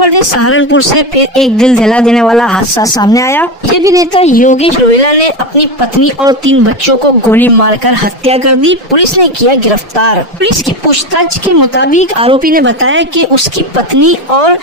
प्रदेश सहारनपुर से फिर एक दिल दहला देने वाला हादसा सामने आया। ये अभिनेता योगेश रोहिला ने अपनी पत्नी और 3 बच्चों को गोली मारकर हत्या कर दी। पुलिस ने किया गिरफ्तार। पुलिस की पूछताछ के मुताबिक आरोपी ने बताया कि उसकी पत्नी और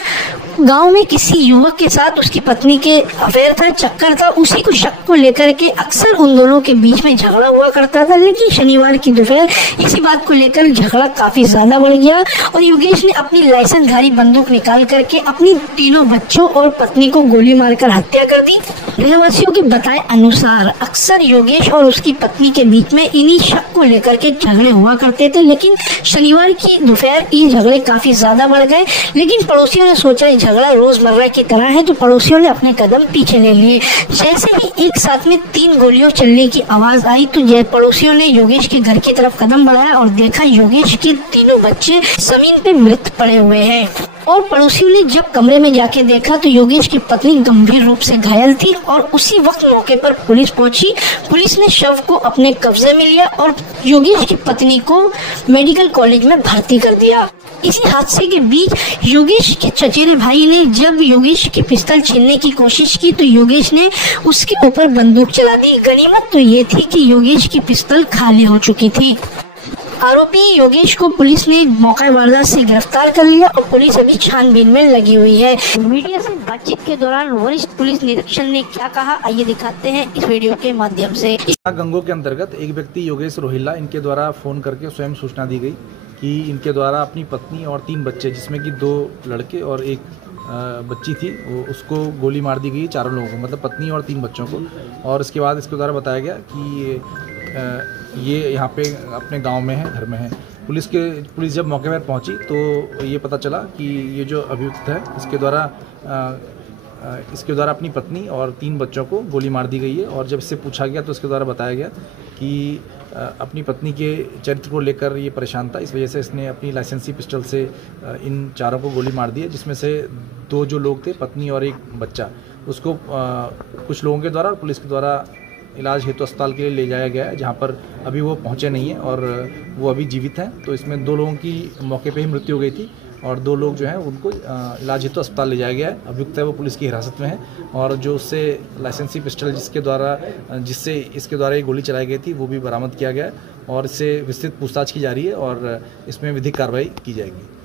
गांव में किसी युवक के साथ उसकी पत्नी के अफेयर था, चक्कर था। उसी को शक को लेकर के अक्सर उन दोनों के बीच में झगड़ा हुआ करता था, लेकिन शनिवार की दोपहर इसी बात को लेकर झगड़ा काफी ज्यादा बढ़ गया और योगेश ने अपनी लाइसेंसधारी बंदूक निकाल करके अपनी 3 बच्चों और पत्नी को गोली मारकर हत्या कर दी। रहवासियों के बताए अनुसार अक्सर योगेश और उसकी पत्नी के बीच में इन्हीं शक को लेकर के झगड़े हुआ करते थे, लेकिन शनिवार की दोपहर ये झगड़े काफी ज्यादा बढ़ गए। लेकिन पड़ोसियों ने सोचा झगड़ा रोजमर्रा की तरह है, तो पड़ोसियों ने अपने कदम पीछे ले लिए। जैसे ही एक साथ में 3 गोलियों चलने की आवाज आई तो पड़ोसियों ने योगेश के घर की तरफ कदम बढ़ाया और देखा योगेश के 3 बच्चे जमीन पे मृत पड़े हुए हैं। और पड़ोसियों ने जब कमरे में जाके देखा तो योगेश की पत्नी गंभीर रूप से घायल थी और उसी वक्त मौके पर पुलिस पहुंची। पुलिस ने शव को अपने कब्जे में लिया और योगेश की पत्नी को मेडिकल कॉलेज में भर्ती कर दिया। इसी हादसे के बीच योगेश के चचेरे भाई ने जब योगेश की पिस्तौल छीनने की कोशिश की तो योगेश ने उसके ऊपर बंदूक चला दी। गनीमत तो ये थी कि योगेश की पिस्तौल खाली हो चुकी थी। आरोपी योगेश को पुलिस ने मौका वारदात से गिरफ्तार कर लिया और पुलिस अभी छानबीन में लगी हुई है। मीडिया से बातचीत के दौरान वरिष्ठ पुलिस निरीक्षक ने क्या कहा, आइए दिखाते हैं इस वीडियो के माध्यम से। गंगो के अंतर्गत एक व्यक्ति योगेश रोहिला, इनके द्वारा फोन करके स्वयं सूचना दी गई कि इनके द्वारा अपनी पत्नी और 3 बच्चे, जिसमें कि 2 लड़के और एक बच्ची थी, उसको गोली मार दी गई। चारों लोगों को, मतलब पत्नी और 3 बच्चों को। और इसके बाद इसके द्वारा बताया गया कि ये यहाँ पे अपने गांव में है, घर में है। पुलिस जब मौके पर पहुंची तो ये पता चला कि ये जो अभियुक्त है इसके द्वारा अपनी पत्नी और 3 बच्चों को गोली मार दी गई है। और जब इससे पूछा गया तो इसके द्वारा बताया गया कि अपनी पत्नी के चरित्र को लेकर ये परेशान था, इस वजह से इसने अपनी लाइसेंसी पिस्टल से इन चारों को गोली मार दी है, जिसमें से 2 जो लोग थे, पत्नी और एक बच्चा, उसको कुछ लोगों के द्वारा और पुलिस के द्वारा इलाज हेतु अस्पताल के लिए ले जाया गया है, जहां पर अभी वो पहुंचे नहीं हैं और वो अभी जीवित हैं। तो इसमें 2 लोगों की मौके पे ही मृत्यु हो गई थी और 2 लोग जो हैं उनको इलाज हेतु अस्पताल ले जाया गया है। अभियुक्त है वो पुलिस की हिरासत में है और जो उससे लाइसेंसी पिस्टल जिससे इसके द्वारा ये गोली चलाई गई थी वो भी बरामद किया गया है और इससे विस्तृत पूछताछ की जा रही है और इसमें विधिक कार्रवाई की जाएगी।